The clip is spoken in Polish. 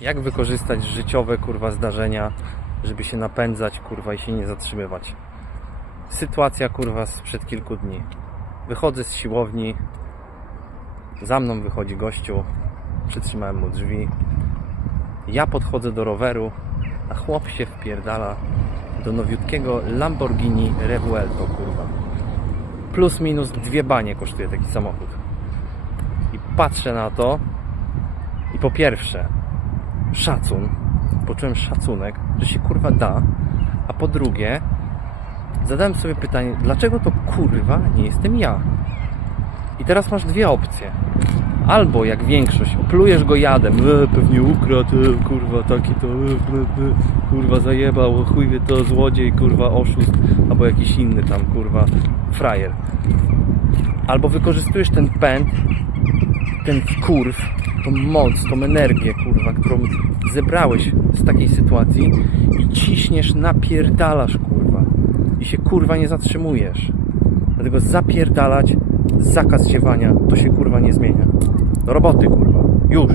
Jak wykorzystać życiowe kurwa zdarzenia, żeby się napędzać kurwa i się nie zatrzymywać? Sytuacja kurwa sprzed kilku dni. Wychodzę z siłowni, za mną wychodzi gościu, przytrzymałem mu drzwi. Ja podchodzę do roweru, a chłop się wpierdala do nowiutkiego Lamborghini Revuelto kurwa. Plus minus dwie banie kosztuje taki samochód. I patrzę na to i po pierwsze szacun, poczułem szacunek, że się kurwa da, a po drugie zadałem sobie pytanie, dlaczego to kurwa nie jestem ja? I teraz masz dwie opcje. Albo jak większość, plujesz go jadem, e, pewnie ukradł, e, kurwa, taki to, e, ble, kurwa, zajebał, chuj wie to, złodziej, kurwa, oszust, albo jakiś inny tam, kurwa, frajer. Albo wykorzystujesz ten pęd, ten kurw, tą moc, tą energię, kurwa, którą zebrałeś z takiej sytuacji i ciśniesz, napierdalasz, kurwa. I się, kurwa, nie zatrzymujesz. Dlatego zapierdalać, zakaz ziewania, to się, kurwa, nie zmienia. Do roboty, kurwa. Już.